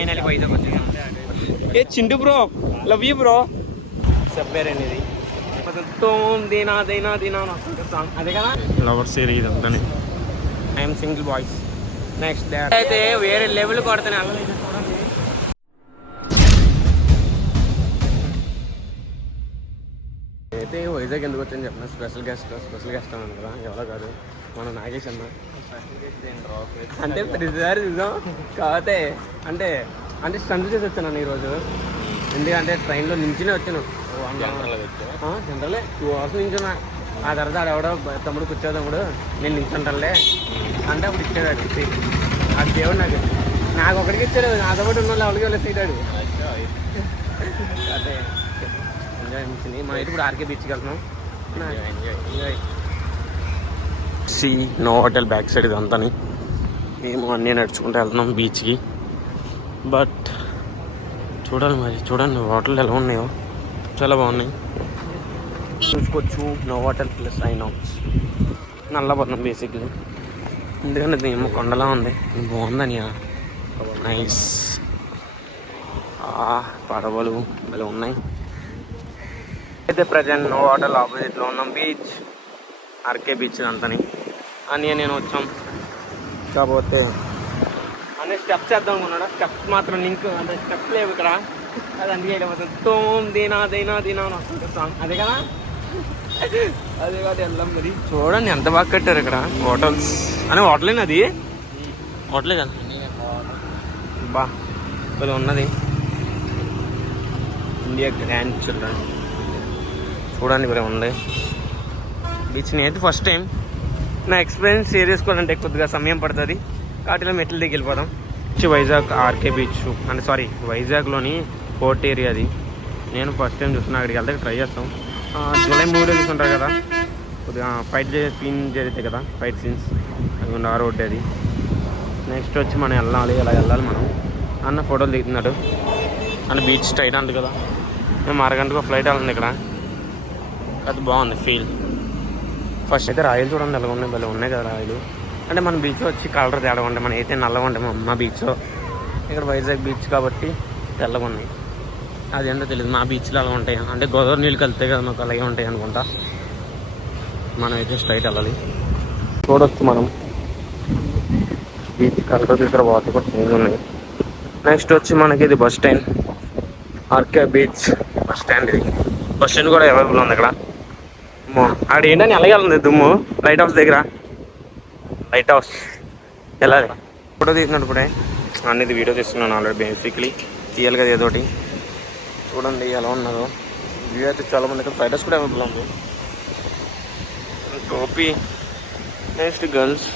Final Vizag వచ్చేసాం. ఏ Chintu bro, love you bro. సబ్బేర్ అనేది దీనా దీనా దీనా సాంగ్ అదే కదా, లవర్ సిరీస్ అంతానే. I'm single boys. Next day అయితే వేరే లెవెల్ కొడతాను. అల్లైతే చూడండి. అయితే వైజాగ్ ఎందుకు వచ్చని చెప్పిన స్పెషల్ గెస్ట్ అన్నాను కదా, ఎవరో కాదు మన నాగేష్ అన్న. అంటే ప్రతిసారి చూసాం కాకపోతే అంటే అంటే స్టంట్ చేసి వచ్చాను ఈరోజు. ఎందుకంటే ట్రైన్లో నించునే వచ్చాను. జనరలే 2 hours నించున్నా. ఆ తర్వాత ఆడెవడో తమ్ముడు కూర్చో తమ్ముడు నేను నించుంటానులే అంటే అప్పుడు ఇచ్చాడు. అది అది దేవుడు నాకు ఒకటికి ఇచ్చాడు. నాతో పాటు ఉన్న వాళ్ళకి వెళ్ళి సీటాడు. అదే ఎంజాయ్ అనిపించింది. మనం అయితే ఇప్పుడు ఆర్కే బీచ్కి వెళ్తున్నాం. Enjoy no hotel back side ఇదంతా. మేము అన్నీ నడుచుకుంటూ వెళ్తున్నాం బీచ్కి. బట్ చూడాలి మరి, చూడండి హోటల్ ఎలా ఉన్నాయో, చాలా బాగున్నాయి. చూసుకోవచ్చు. నో హోటల్ ప్లస్ ఐనాక్స్ నల్లబొన్నం బేసిక్లీ. ఎందుకంటే ఏమో కొండలా ఉంది, బాగుందని. నైస్ పడవలు ఇలా ఉన్నాయి. అయితే ప్రజెంట్ నో హోటల్ ఆపోజిట్లో ఉన్నాం. బీచ్ ఆర్కే బీచ్ అంతని అని నేను వచ్చాం. కాకపోతే అన్ని స్టెప్స్ వేద్దాం అనుకున్నాడు. స్టెప్స్ మాత్రం లింక్ అంటే స్టెప్స్ లేవు ఇక్కడ. అది అందుకే మొత్తం దీనా దీనా దీనా అని వస్తుంది సాంగ్ అదే కదా. అదే కాదు వెళ్దాం మరి. చూడండి ఎంత బాగా కట్టారు ఇక్కడ హోటల్స్ అని. హోటలేనా అది? హోటలే కదా బా ఇలా ఉన్నది. ఇండియా గ్రాండ్ చిల్డ్రన్ చూడండి ఇలా ఉంది బీచ్. నేనైతే ఫస్ట్ టైం నా ఎక్స్పీరియన్స్ షేర్ చేసుకోవాలంటే కొద్దిగా సమయం పడుతుంది. కాటిలో మెట్ల దిగి వెళ్ళిపోదాం. వైజాగ్ ఆర్కే బీచ్ అంటే సారీ వైజాగ్లోని పోర్ట్ ఏరియా అది. నేను ఫస్ట్ టైం చూస్తున్నా. అక్కడికి వెళ్తే ట్రై చేస్తాం. జూలై 3 చూస్తుంటారు కదా, కొద్దిగా ఫైట్ సీన్ జరుగుతాయి కదా, ఫైట్ సీన్స్ అది ఆ రోడ్ అది. నెక్స్ట్ వచ్చి మనం వెళ్ళాలి, ఇలా వెళ్ళాలి మనం. అన్న ఫోటోలు దిగుతున్నాడు అన్న. బీచ్ స్ట్రైట్ అంది కదా. మేము అరగంటకు ఫ్లైట్ వెళ్ళండి ఇక్కడ. అది బాగుంది ఫీల్. ఫస్ట్ అయితే రాయలు చూడండి ఎలా ఉన్నాయి, భలే ఉన్నాయి కదా రాయలు. అంటే మన బీచ్ వచ్చి కలర్ తేడా ఉంటాయి. మనం అయితే నల్లగా ఉంటాయి మా బీచ్. ఇక్కడ వైజాగ్ బీచ్ కాబట్టి తెల్లగా ఉన్నాయి. అదేంటో తెలియదు. మా బీచ్లో అలా ఉంటాయి అంటే గోదావరి నీళ్ళు కలితే కదా మాకు అలాగే ఉంటాయి అనుకుంటా. మనం అయితే స్ట్రైట్ వెళ్ళాలి. చూడొచ్చు మనం బీచ్ కలర్ దగ్గర వాటర్ కూడా చేంజ్ ఉన్నాయి. నెక్స్ట్ వచ్చి మనకి ఇది bus stand, RK beach bus stand. ఇది బస్ స్టాండ్ కూడా అవైలబుల్ ఉంది ఇక్కడ. అక్కడ ఏంటని అలాగే ఉంది దుమ్ము. లైట్ హౌస్ దగ్గర లైట్ హౌస్ వెళ్ళాలి. ఫోటో తీసినప్పుడే అన్నిది వీడియో తీస్తున్నాను ఆల్రెడీ. బేసిక్లీ తీయాలి కదా ఏదోటి. చూడండి ఎలా ఉన్నదో వ్యూ అయితే చాలా మంది. ఇక్కడ ఫ్రైడ్ రైస్ కూడా అవైలబుల్ ఉంది. టోపీ నెక్స్ట్ గర్ల్స్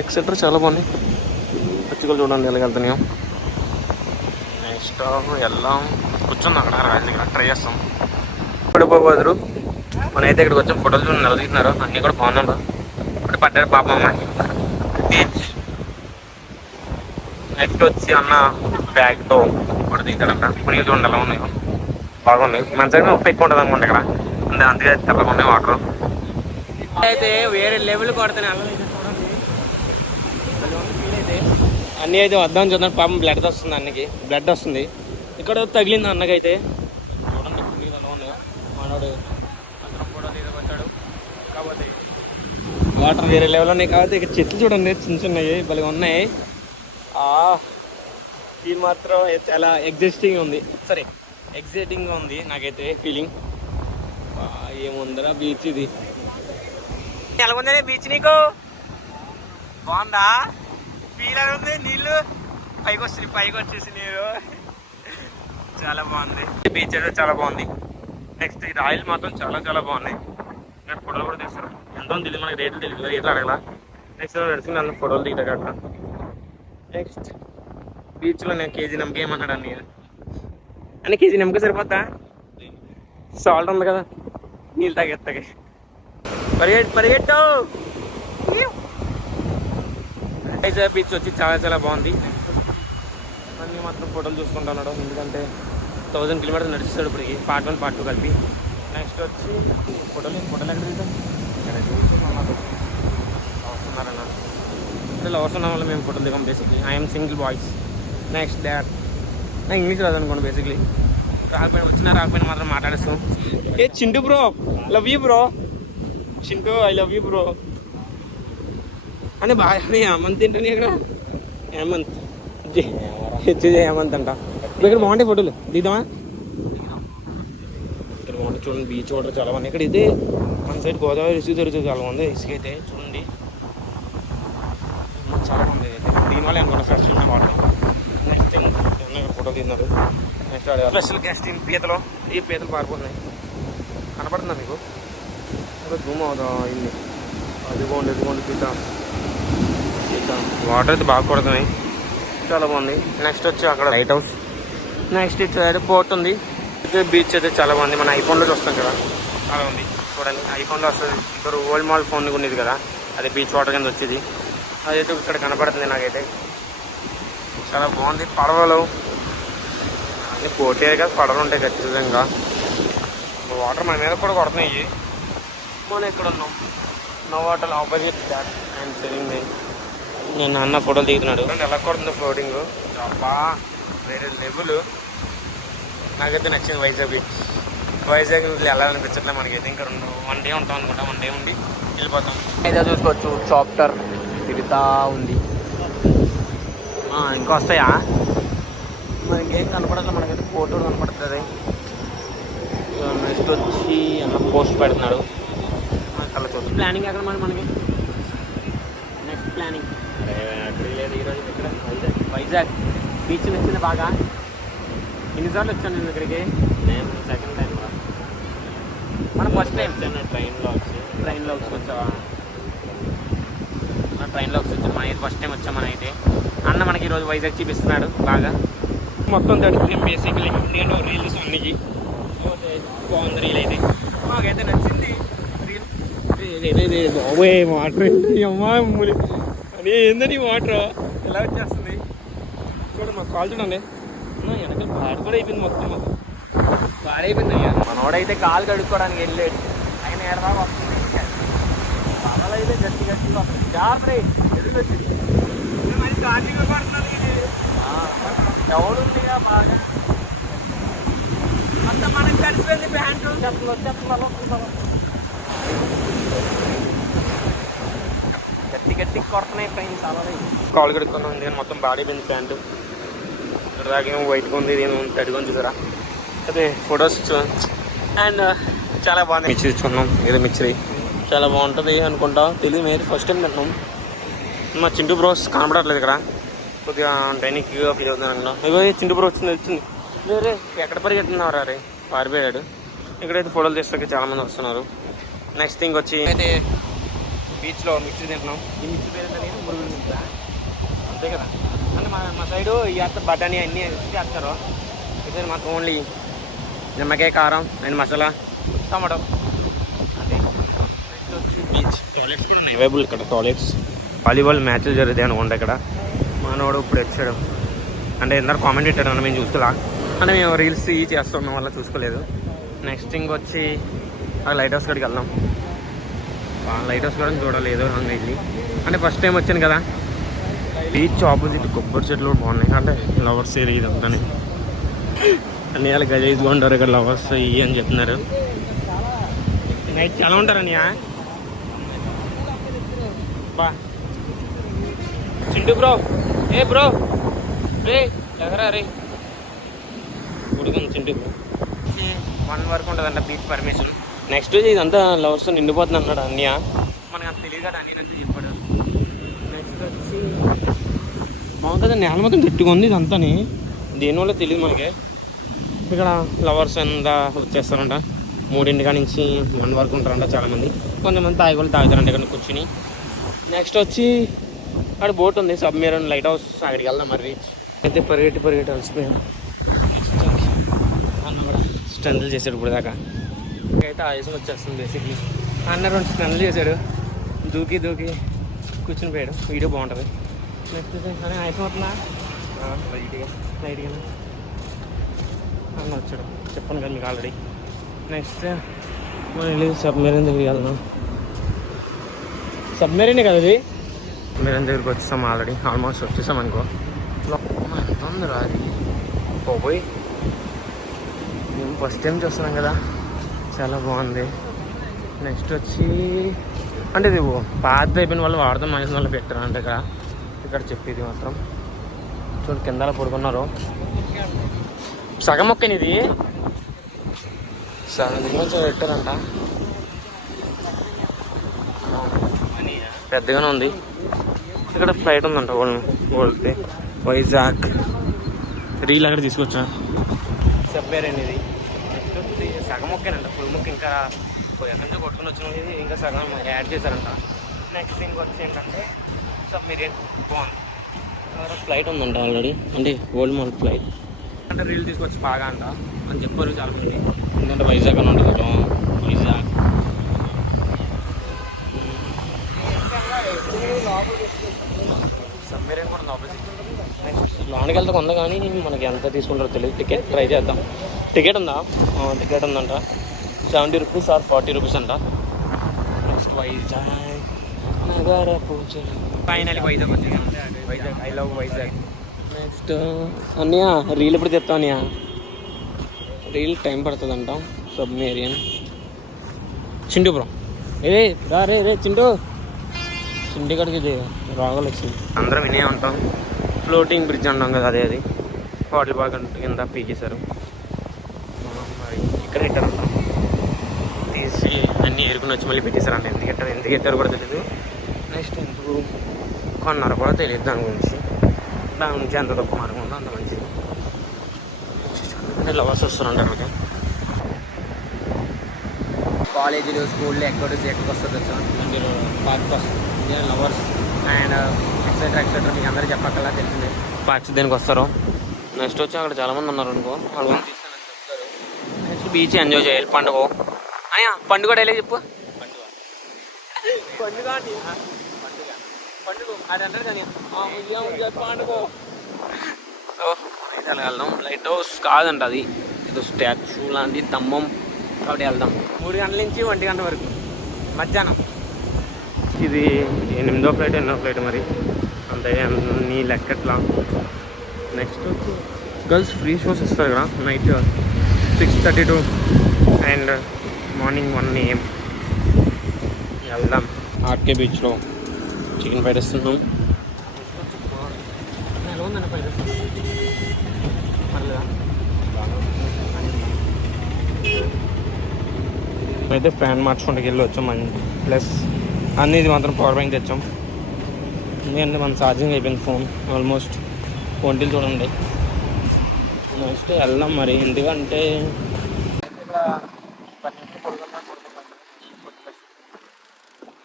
ఎక్సెట్రా చాలా బాగున్నాయి. పచ్చికలు చూడండి ఎలా వెళ్తున్నాయో. నెక్స్ట్ వెళ్దాం. కూర్చుంది అక్కడ రాజు దగ్గర ట్రై చేస్తాం. పడిపోబోదురు మనైతే ఇక్కడికి వచ్చాం. ఫోటోలు చూడండి ఎలా తీస్తున్నారు. అన్నీ కూడా బాగున్నాడు. ఇప్పుడు పడ్డారు పాప అమ్మాయి. బీచ్ నెక్స్ట్ వచ్చి అన్న బ్యాగ్తో ఫోటో దిగుతాడంట. కొన్ని చూడండి ఎలా ఉన్నాయో, బాగున్నాయి. మంచిగా ఉప్పు ఎక్కువ ఉంటుంది అనుకుంటా ఇక్కడ. అంటే అందుకే తెల్లగా ఉన్నాయి వాటర్. అయితే వేరే లెవెల్ కొడతాను. అల్లైతే చూడండి ఫీల్ అయితే అన్నీ అయితే వద్దామని చూద్దాం. పాపం బ్లడ్ వస్తుంది, అన్నకి బ్లడ్ వస్తుంది. ఇక్కడ తగిలింది అన్నకైతే. చూడండి ఫీల్ ఎలా ఉన్నాయో. మనోడు అక్కడ ఫోటో తీసుకొచ్చాడు కాబట్టి వాటర్ వేరే లెవెల్ ఉన్నాయి. కాబట్టి ఇక్కడ చెట్లు చూడండి చిన్న చిన్నవి భలే ఉన్నాయి. ఇది మాత్రం చాలా ఎగ్జిస్టింగ్ ఉంది, సరే ఎగ్జైటింగ్గా ఉంది నాకైతే ఫీలింగ్. ఏముందరా బీచ్ ఇది. ఎలా ఉందనే బీచ్ నీకు? బాగుందా? ఫీల్ అని ఉంది. నీళ్ళు పైకి వచ్చేసి నీరు చాలా బాగుంది. బీచ్ అయితే చాలా బాగుంది. నెక్స్ట్ ఇది ఆయిల్ మాత్రం చాలా చాలా బాగున్నాయి. నేను ఫోటోలు కూడా తీస్తాను. ఎంతో తెలియదు మనకి, రేట్లు తెలియదు, రేట్లు అడగల. నెక్స్ట్ నడుచుకుని నన్ను ఫోటోలు దిగుతా అక్కడ. నెక్స్ట్ బీచ్లో నేను కేజీ నమ్మకం ఏమన్నాడు అని కేజీ నమ్మకం సరిపోతా? సాల్ట్ ఉంది కదా నీళ్ళు తాగేస్తాగా. పరిగెట్టు. వైజాగ్ బీచ్ వచ్చి చాలా చాలా బాగుంది. అన్నీ మాత్రం ఫోటోలు చూసుకుంటున్నాడు. ఎందుకంటే 1000 kilometers నడుస్తాడు ఇప్పటికి. పార్ట్ 1 పార్ట్ 2 కలిపి. నెక్స్ట్ వచ్చి ఫోటోలు ఎక్కడ దిగుతాం? వస్తున్నారన్న అంటే లవర్స్ ఉన్న వాళ్ళు మేము ఫోటోలు దిగాం basically. I'm single boys. Next dot నాకు ఇంగ్లీష్ రాదు అనుకోండి బేసిక్లీ. రాకపోయినా మాత్రం మాట్లాడేస్తాం. ఏ Chintu bro, love you bro. Chintu I love you bro అంటే బాగా హేమంత్ తింటాను ఇక్కడ. హేమంత్ హేమంత్ అంట. ఇక్కడ బాగుంటాయి ఫోటోలు దిద్దామా? ఇక్కడ బాగుంటాయి చూడండి. బీచ్ వాటర్ చాలా బాగుంది. ఇక్కడ అయితే మన సైడ్ గోదావరి ఇసుక దొరుకుతుంది చాలా బాగుంది. ఇసుక అయితే చూడండి చాలా బాగుంది. అయితే దీనివల్ల అనుకుంటా ఫ్రెష్ ఉన్న వాటర్. నెక్స్ట్ టైం ఇక్కడ ఫోటో తిన్నారు. నెక్స్ట్ స్పెషల్ గెస్ట్ టీమ్ పీతలు. ఈ పీతలు పారిపోతున్నాయి కనపడుతుందా మీకు? జూమ్ అవుతా ఇన్ని ఇదిగోండి పీత. వాటర్ అయితే బాగా కొడుతున్నాయి చాలా బాగుంది. నెక్స్ట్ వచ్చి అక్కడ లైట్ హౌస్. నెక్స్ట్ ఇటు సైడ్ పోర్ట్ ఉంది. అయితే బీచ్ అయితే చాలా బాగుంది. మన ఐఫోన్లో చూస్తాం కదా చాలా ఉంది చూడండి. ఐఫోన్లో వస్తుంది. ఇప్పుడు ఓల్డ్ మాల్ ఫోన్ ఉండేది కదా అది బీచ్ వాటర్ కింద వచ్చేది. అదైతే ఇక్కడ కనపడుతుంది నాకైతే చాలా బాగుంది. పడవలు అన్నీ పోటీ కదా, పడవలు ఉంటాయి ఖచ్చితంగా. వాటర్ మన మీద కూడా కొడుతున్నాయి. మనం ఇక్కడ ఉన్నాం నో వాటర్ ఆపోజిట్ దాట్ అండ్ సెయింగ్. నేను అన్న ఫోటోలు దిగుతున్నాడు. ఎలా కొడుతుందో ఫ్లోటింగ్ అబ్బా వేరే లెవెల్. నాకైతే నచ్చింది వైజాగ్ బీచ్. వైజాగ్ వెళ్ళాలనిపించట్లే మనకైతే. ఇంకా 1 డే ఉంటాం అనుకుంటా. 1 డే ఉండి వెళ్ళిపోతాం. అయితే చూసుకోవచ్చు చాప్టర్ తిరుగుతూ ఉంది. ఇంకా వస్తాయా? మనకేం కనపడట్లే. మనకైతే ఫోటో కనపడుతుంది. నెక్స్ట్ వచ్చి అన్న పోస్ట్ పెడుతున్నాడు. అలా చూసి ప్లానింగ్ ఎక్కడ మనకి నెక్స్ట్ ప్లానింగ్ అక్కడ లేదు ఈరోజు. ఇక్కడ వైజాగ్ బీచ్ నచ్చింది బాగా. ఎన్నిసార్లు వచ్చాను నేను ఇక్కడికి? నేను సెకండ్ టైం. మనం ఫస్ట్ టైం వచ్చాను ట్రైన్లో వచ్చావా? ట్రైన్లో వచ్చాను. మన అయితే ఫస్ట్ టైం వచ్చాం. మన అయితే అన్న మనకి ఈరోజు వైజాగ్ చూపిస్తున్నాడు బాగా. మొత్తం తడుపుతాం బేసిక్లీ. ఎందుకంటే రీల్స్ అన్నీ బాగుంది రీల్ అయితే. మాకైతే నచ్చింది రీల్. వాటర్ అమ్మా అని ఏందని వాటర్ ఎలా వచ్చేస్తుంది చూడండి. మాకు కాల్ చూడండి. వెనక బాడ కూడా అయిపోయింది మొత్తం. మాకు పాడైపోయింది. అయ్యా మనోడైతే కాలు కడుక్కోవడానికి వెళ్ళాడు. ఆయన ఎడదాకా వస్తుంది. పడవలు అయితే గట్టిగా జాగ్రత్త ఎదురు వచ్చింది. మరి కార్తీక పడుతుంది. డౌన్ ఉందిగా బాగా మొత్తం మనకు కలిసిపోయింది. ప్యాంటు చెప్తున్నారు గట్టి కొడుతున్నాయి ఫ్రెండ్స్. చాలా కాలు కడుక్కున్నాం. నేను మొత్తం బాడైపోయింది ప్యాంటు. ఇక్కడ దాకా వైట్గా ఉంది. నేను తడిగా చూసారా? అదే ఫొటోస్ అండ్ చాలా బాగుంది. మిర్చి తెచ్చుకున్నాం. ఏదో మిర్చి చాలా బాగుంటుంది అనుకుంటా. తెలియదు మీరు ఫస్ట్ టైం తింటున్నాం. మా చింటూ బ్రోస్ కనపడట్లేదు ఇక్కడ. కొద్దిగా డైనిక్గా ఫీల్ అవుతుంది అనుకున్నా. ఇగో చింటూ బ్రో వచ్చింది. వేరే ఎక్కడ పరిగెత్తున్నారు అరే పారిపోయాడు. ఇక్కడైతే ఫోటోలు తీస్తాక చాలామంది వస్తున్నారు. నెక్స్ట్ థింగ్ వచ్చి అయితే బీచ్లో మిర్చి తింటున్నాం. ఈ మిర్చి పేరు నేను మురుగులు మిర్చి అంతే కదా. అంటే మా సైడు ఈ బఠానీ అన్నీ చేస్తారు. అయితే మాకు ఓన్లీ నిమ్మకాయ, కారం అండ్ మసాలా, టమాటో అదే. నెక్స్ట్ వచ్చి బీచ్ టాయిలెట్స్ కూడా అవైలబుల్ ఇక్కడ. టాయిలెట్స్ వాలీబాల్ మ్యాచ్లు జరుగుతాయి అనుకుంటా ఇక్కడ. మనోడు ఇప్పుడు వచ్చాడు. అంటే ఎందరో కామెంట్ పెట్టాడు అన్న మేము చూస్తులా. అంటే మేము రీల్స్ చేస్తున్నాం వల్ల చూసుకోలేదు. నెక్స్ట్ థింగ్ వచ్చి ఆ లైట్ హౌస్ కాడికి వెళ్దాం. లైట్ హౌస్ కూడా చూడలేదు వెళ్ళి. అంటే ఫస్ట్ టైం వచ్చాను కదా. బీచ్ ఆపోజిట్ కొబ్బరి చెట్లు కూడా బాగున్నాయి. అంటే లవర్స్ ఏరియా ఇదంతా అన్నీ వాళ్ళు గలీజ్గా ఉంటారు ఇక్కడ. లవర్స్ ఇవి అని చెప్తున్నారు. నైట్ చాలా ఉంటారు అన్నయ్య. బా చింటూ బ్రో బ్రో రే ఎగరా రే ఉడుకుంది చింటూ బ్రో. 1 వరకు ఉంటుందంట బీచ్ పర్మిషన్. నెక్స్ట్ ఇదంతా లవర్స్ నిండిపోతుంది అన్నాడు అన్నయ్య. మనకు అంత తెలియదు కదా అన్నీ నాకు చెప్పాడు. నెక్స్ట్ వచ్చి బాగుంటుంది. నేల మొత్తం గట్టిగా ఉంది ఇదంతా. దేనివల్ల తెలియదు మనకి. ఇక్కడ లవర్స్ అంతా వచ్చేస్తారంట 3 నుంచి 1 వరకు ఉంటారంట చాలామంది. కొంతమంది తాగి తాగుతారంట ఇక్కడ కూర్చుని. నెక్స్ట్ వచ్చి అక్కడ బోట్ ఉంది సబ్మెరీన్ లైట్ హౌస్. అక్కడికి వెళ్దాం మరి. అయితే పరిగెట్టి అలసిపోయాను. అన్న కూడా స్టండ్లు చేశాడు ఇప్పుడు దాకా. అయితే ఆయుసం వచ్చేస్తుంది బేసిక్లీ. అన్న 2 స్టండ్లు చేశాడు. దూకి కూర్చుని పోయాడు. వీడియో బాగుంటుంది. నెక్స్ట్ కానీ ఆయుసం అవుతుందా లైట్గా అన్న వచ్చాడు. చెప్పాను కదా మీకు ఆల్రెడీ. నెక్స్ట్ మనం వెళ్ళి సబ్మెరీన్ దగ్గరికి వెళ్దాం. సబ్మెరీనే కదా అది. సబ్మెరీన్ దగ్గరికి వచ్చేసాం ఆల్రెడీ. ఆల్మోస్ట్ వచ్చేసాం అనుకో. ఎంత ఉంది రా అది. బాబోయ్, మేము ఫస్ట్ టైం చూస్తున్నాం కదా, చాలా బాగుంది. నెక్స్ట్ వచ్చి అంటే ఇది పాత అయిపోయిన వాళ్ళు వాడతాం మనిషి వాళ్ళు పెట్టారు అంటే ఇక్కడ చెప్పేది మాత్రం చూడు, కింద పడుకున్నారు. సగం మొక్కని ఇది సగం కొంచెం పెట్టారంట, పెద్దగానే ఉంది. ఇక్కడ ఫ్లైట్ ఉందంట ఓల్డ్ వైజాగ్. రీల్ అక్కడ తీసుకొచ్చా, చెప్పారండి ఇది. నెక్స్ట్ వచ్చి సగం మొక్కేనంట, ఫుల్ మొక్క ఇంకా ఎక్కడి నుంచో కొట్టుకుని వచ్చినది, ఇంకా సగం యాడ్ చేశారంట. నెక్స్ట్ దీనికి వచ్చి ఏంటంటే సబ్మెరీన్. బాగుంది. ఫ్లైట్ ఉందంట ఆల్రెడీ, అంటే ఓల్డ్ మోడల్ ఫ్లైట్ అంటే రీల్ తీసుకొచ్చి బాగా అంట అని చెప్పారు చాలామంది. ఎందుకంటే వైజాగ్ అని ఉంటుంది కదా, వైజాగ్. సబ్మెరీన్ కూడా ఆపోజిట్. నెక్స్ట్ లోనికి వెళ్తే కొంద, కానీ మనకి ఎంత తీసుకుంటారో తెలియదు. టికెట్ ట్రై చేద్దాం. టికెట్ ఉందా? టికెట్ ఉందంట. 70 రూపీస్ ఆర్ 40 రూపీస్ అంట. నెక్స్ట్ వైజాగ్ నగర పూజ. ఫైనల్ వైజాగ్ వచ్చింది. Vizag, I love Vizag. Next అన్నయ్య రీల్ ఎప్పుడు తెస్తావు అన్నయ్య? రీల్ టైం పడుతుందంట. సబ్మెరీన్ చింటూ బ్రో, ఏ రా రే చింటూ. చింటి కాడికి ఇది రాగలు వచ్చింది. అందరం వినే ఉంటాం. ఫ్లోటింగ్ బ్రిడ్జ్ అంటాం కదా, అది వాటర్ బాగా కింద పీకేశారు. ఇక్కడ పెట్టారంట, తీసి అన్నీ ఏరుకుని వచ్చి మళ్ళీ పెట్టేశారంట. ఎందుకు పెట్టారు కూడా తెలియదు. నెక్స్ట్ ఎందుకు కొన్నారు కూడా తెలియదు దాని గురించి. దాని నుంచి ఎంత తక్కువ మార్గం ఉందో అంత మంచిది. లవర్స్ వస్తారంటారు కదా, కాలేజీలు స్కూల్లో ఎక్కడికి వస్తుంది మీరు పార్క్ వస్తుంది. లవర్స్ అండ్ ఎక్సెట్రా మీకు అందరూ చెప్పక్కల్లా తెలిసిందే. పార్క్స్ దేనికి వస్తారు. నెక్స్ట్ వచ్చి అక్కడ చాలామంది ఉన్నారు అనుకో, వాళ్ళని తీస్తానని చెప్తారు. నెక్స్ట్ బీచ్ ఎంజాయ్ చేయాలి. పండుగ అయ్యా, పండుగ డైలీ చెప్పు. పండుగ అది అంటారు కానీ పండుగ. అయితే అలా వెళ్దాం. లైట్ హౌస్ కాదంట, అది ఏదో స్టాచ్యూ లాంటి స్తంభం, కాబట్టి వెళ్దాం. 3 గంటల నుంచి 1 గంట వరకు మధ్యాహ్నం. ఇది 8వ ఫ్లైట్ 8వ ఫ్లైట్ మరి అంతే నీ లెక్కట్లా. నెక్స్ట్ వచ్చి గర్ల్స్ ఫ్రీ షోస్ ఇస్తారు కదా, నైట్ 6:32 అండ్ మార్నింగ్ 1 AM వెళ్దాం. ఆర్కే బీచ్లో చికెన్ ఫ్రైడ్ రైస్ తిన్నాం. ఎలా ఉందండి ఫ్రైడ్ రైస్? పర్లేదా? అయితే ఫ్యాన్ మార్చుకుంటూ వెళ్ళి వచ్చాం. ప్లస్ అన్నీ ఇది మాత్రం పవర్ బ్యాంక్ తెచ్చాం. ఎందుకంటే మన ఛార్జింగ్ అయిపోయింది ఫోన్ ఆల్మోస్ట్. ఒంటిలు చూడండి. నెక్స్ట్ వెళ్దాం మరి, ఎందుకంటే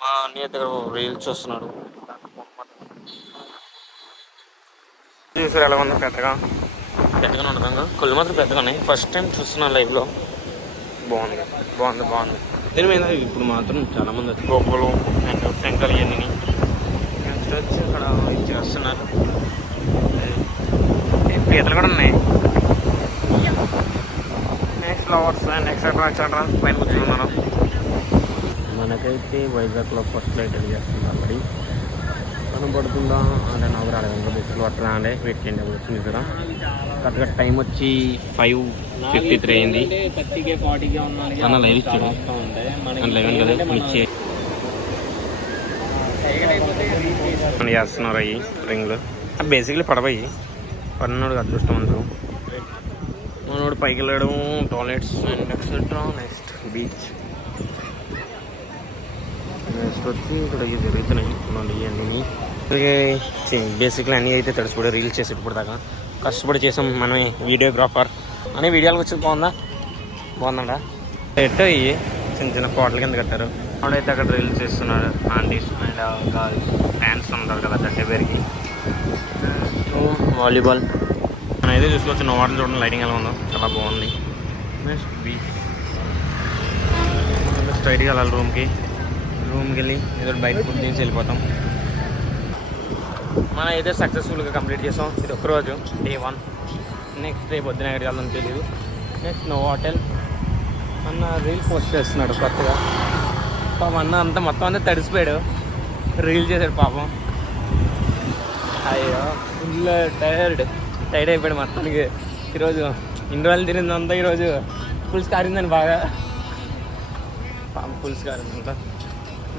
మా అన్నయ్య దగ్గర రీల్స్ చూస్తున్నాడు. చూసారు ఎలా ఉందో, పెద్దగానే ఉండదు. కళ్ళు మాత్రం పెద్దగా ఉన్నాయి. ఫస్ట్ టైం చూస్తున్నాను లైవ్లో. బాగుంది. దీని మీద ఇప్పుడు మాత్రం చాలామంది వచ్చి గోపులు అండ్ టెంకలు ఇవన్నీ నెక్స్ట్ వచ్చి అక్కడ చేస్తున్నారు. పీతలు కూడా ఉన్నాయి. నెక్స్ట్ ఫ్లవర్స్ అండ్ ఎక్సెట్రా పైన కూర్చున్నాను. మనకైతే వైజాగ్లో ఫస్ట్ ఫ్లైట్ రెడీ చేస్తుంది ఆల్రెడీ. కనబడుతుందా అంటే నాకు రాలేదు. ఇంకా బుక్స్లో అట్లా అంటే వెయిట్ చేయండి. అప్పుడు వచ్చింది కదా, కరెక్ట్గా టైం వచ్చి 5:53 అయింది. అన్న లైవ్ ఇచ్చాడు. లైవ్ కదా ఇచ్చే చేస్తున్నారు అవి రింగ్లు. బేసిక్లీ పడవయి పడినోడు అదృష్టం అంటారు. మనోడు పైకి వెళ్ళడం, toilets and etcetera. Next beach. Next వచ్చి ఇక్కడ ఇవి జరుగుతున్నాయి ఇవన్నీ. బేసిక్లీ అన్నీ అయితే తడిసిపోయి రీల్స్ చేసి ఇప్పుడు దాకా కష్టపడి చేసాం మనమే. వీడియోగ్రాఫర్ అని వీడియోలకు వచ్చి బాగుందంట. ఎట్టో ఇవి చిన్న కోటల కింద కట్టారు. అప్పుడైతే అక్కడ రీల్స్ చేస్తున్నారు ఆంటీస్ అండ్ గర్ల్స్. ఫ్యాన్స్ ఉంటారు కదా 30 పేరుకి. వాలీబాల్ మనం అయితే చూసుకోవచ్చు. వాటర్ చూడండి లైటింగ్ ఎలా ఉందో, చాలా బాగుంది. Next beach. స్ట్రైట్గా వెళ్ళాలి రూమ్కి వెళ్ళి ఏదో బయట ఫుడ్ తీసి వెళ్ళిపోతాం. మనం అయితే సక్సెస్ఫుల్గా కంప్లీట్ చేసాం. ఇది ఒక్కరోజు డే 1. నెక్స్ట్ డే పొద్దున ఎక్కడికి వెళ్దాం తెలియదు. నెక్స్ట్ నోవాటెల్ అన్న రీల్ పోస్ట్ చేస్తున్నాడు కొత్తగా. పాపం అన్న అంతా మొత్తం అంతా తడిసిపోయాడు, రీల్ చేశాడు పాపం. అయ్యో ఫుల్ టైర్డ్ అయిపోయాడు మొత్తానికి. ఈరోజు ఇన్ని రోజులు తిరిగిందంతా ఈరోజు పులుసు కారిందని బాగా పులుసు కారిందంతా.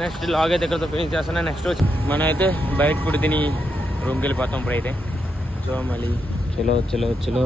నెక్స్ట్ లాగ్ అయితే ఎక్కడితో ఫినిష్ చేస్తున్నా. నెక్స్ట్ వచ్చి మనం అయితే బయట ఫుడ్ తిని రూమ్కి వెళ్ళిపోతాం ఇప్పుడైతే. సో మళ్ళీ చలో